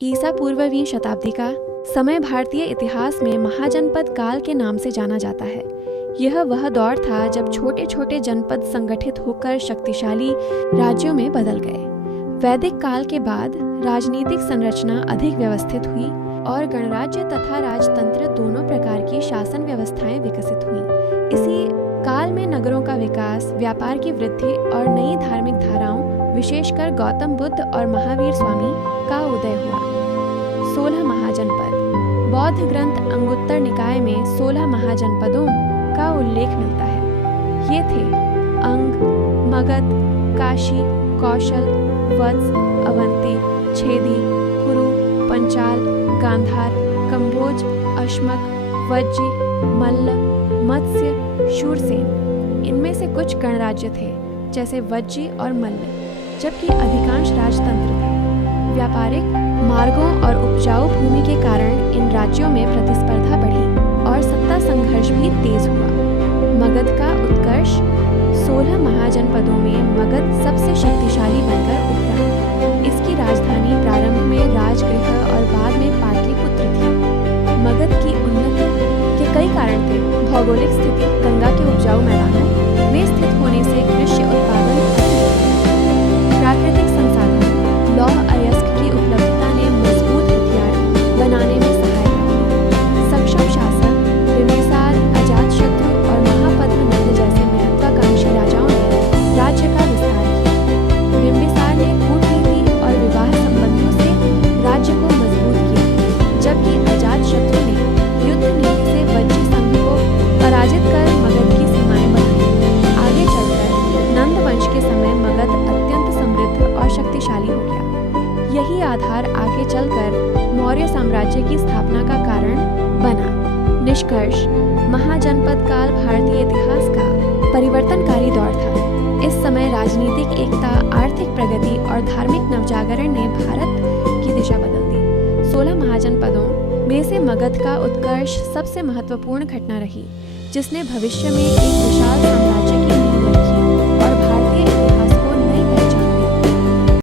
ईसा पूर्ववीं शताब्दी का समय भारतीय इतिहास में महाजनपद काल के नाम से जाना जाता है। यह वह दौर था जब छोटे छोटे जनपद संगठित होकर शक्तिशाली राज्यों में बदल गए। वैदिक काल के बाद राजनीतिक संरचना अधिक व्यवस्थित हुई और गणराज्य तथा राजतंत्र दोनों प्रकार की शासन व्यवस्थाएं विकसित हुईं। इसी काल में नगरों का विकास, व्यापार की वृद्धि और नई धार्मिक धाराओं, विशेषकर गौतम बुद्ध और महावीर स्वामी का उदय हुआ। 16 महाजनपद। बौद्ध ग्रंथ अंगुत्तर निकाय में 16 महाजनपदों का उल्लेख मिलता है। ये थे अंग, मगध, काशी, कौशल, वत्स, अवंती, छेदी, कुरु, पंचाल, गांधार, कंबोज, अश्मक, वज्जी, मल्ल, मत्स्य, शूरसेन। इनमें से कुछ गणराज्य थे जैसे वज्जी और मल्ल, जबकि अधिकांश राजतंत्र थे। व्यापारिक मार्गों और उपजाऊ भूमि के कारण इन राज्यों में प्रतिस्पर्धा बढ़ी और सत्ता संघर्ष भी तेज हुआ। मगध का उत्कर्ष। 16 महाजनपदों में मगध सबसे शक्तिशाली बनकर उभरा। इसकी राजधानी प्रारंभ में राजगृह और बाद में पाटलिपुत्र थी। मगध की उन्नति के कई कारण थे। भौगोलिक स्थिति, गंगा के उपजाऊ मैदानों में स्थित होने से कृषि उत्पादन अधिक था। प्राकृतिक संसाधन, लौह अयस्क की उपलब्धता ने मजबूत हथियार बनाने में सहायता की। सक्षम शासक, बिंबिसार, अजातशत्रु और महापद्म नंद जैसे महत्वाकांक्षी राजाओं ने राज्य का विस्तार किया। बिंबिसार ने कूटनीति और विवाह संबंधों से राज्य को मजबूत किया, जबकि अजातशत्रु ने युद्ध नीति से वज्जी संघ को पराजित कर मगध की सीमाएं बढ़ाई। आगे चलकर नंद वंश के समय मगध अत्यंत समृद्ध और शक्तिशाली हो गया। यही आधार आगे चलकर मौर्य साम्राज्य की स्थापना का कारण बना। निष्कर्ष, महाजनपद काल भारतीय इतिहास का परिवर्तनकारी दौर था। इस समय राजनीतिक एकता, आर्थिक प्रगति और धार्मिक नवजागरण ने भारत की दिशा बदल दी। 16 महाजनपदों में से मगध का उत्कर्ष सबसे महत्वपूर्ण घटना रही, जिसने भविष्य में एक विशाल साम्राज्य